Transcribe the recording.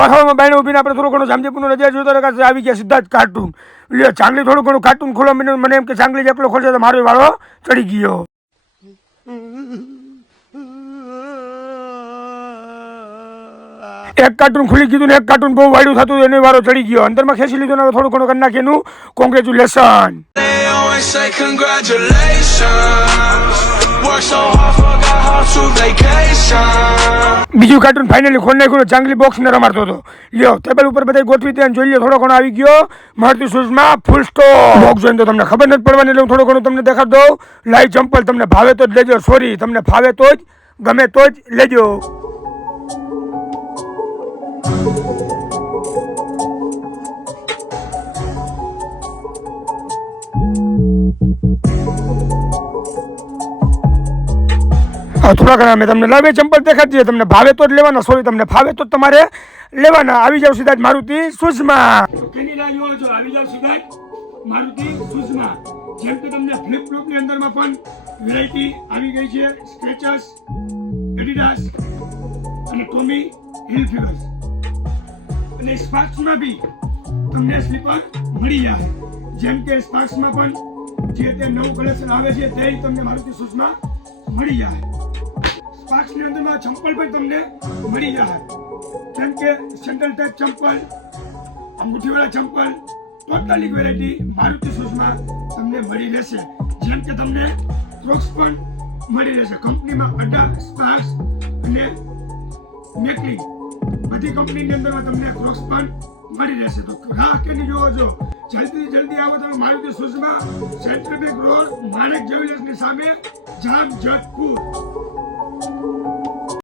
હવામાં બાયણે ઊભીને આપણે થોડું ઘણું જામજેપુરનો રજા જોતો રહ્યા આવી ગયા સીધા જ કાર્ટૂન એટલે ચાંગલી થોડું ઘણું કાર્ટૂન ખોલવા મને મને એમ કે ચાંગલી જ એકલો ખોલશે તો મારો વાળો ચડી ગયો. એક કાર્ટૂન ખુલી ને એક કાર્ટૂન બહુ વાયડું થતું એને વારો ચડી ગયો. અંદરમાં ખેંચી લીધું થોડું ઘણું કરી નાખી એનું કોંગ્રેચ્યુલેશન They. બીજું કાર્ટૂન ફાઇનલી ખોલ નાખ્યું ને બોક્સ ને રમાડતો હતો. લ્યો ટેબલ ઉપર બધા ગોઠવી દે જોઈ લો થોડો ઘણો આવી ગયો. મળતી શૂઝમાં ફૂલ સ્ટોપ બોક્સ જોઈને તો તમને ખબર નથી પડવાની, એટલે હું થોડો ઘણું તમને દેખાડ દઉં. લાઈ ચંપલ તમને ભાવે તો જ લેજો. સોરી તમને ફાવે તો જ, ગમે તો જ લેજો. થોડા ઘણા મેં તમને લાવે ચંપલ દેખાતી તમને ભાવે તો જ લેવાના, સોરી, તમને ભાવે તો તમારે લેવાના. આવી જાવ સીધા જ મારુતિ સુષ્મા કેની લાઈન જોવો છો? આવી જાવ સીધા મારુતિ સુષ્મા જેમ કે તમને ફ્લિપ ફ્લોપની અંદરમાં પણ વેરાયટી આવી ગઈ છે. સ્કેચર્સ એડિડાસ અને ટોમી હિલફિગર્સ અને સ્પાર્ક્સમાં બી તમને સ્લીપર મળી જાય. જેમ કે સ્પાર્ક્સમાં પણ જે તે નવું કલેક્શન આવે છે તે તમને મારુતિ સુષ્મા મળી જાય. સ્પાર્ક્સની અંદરમાં ચંપલ પણ તમને મળી જશે જેમ કે સેન્ડલ ટાઈપ ચંપલ અંગૂઠીવાળા ચંપલ, ટોટલી વેરાયટી મારુતિ શૂઝમાં તમને મળી રહેશે. જેમ કે તમને ક્રોક્સ પણ મળી રહેશે. કંપનીમાં અડા સ્પાર્ક્સ અને મેકલિંગ બધી કંપનીની અંદરમાં તમને ક્રોક્સ પણ મળી રહેશે. તો રાહ કેની જોવો છો. જલ્દી જલ્દી આવો તમે મારુતિ શૂઝમાં સેન્ટ્રલ બેંક રોડ, માણેક જ્વેલર્સની સામે જામ જતપુર Thank you.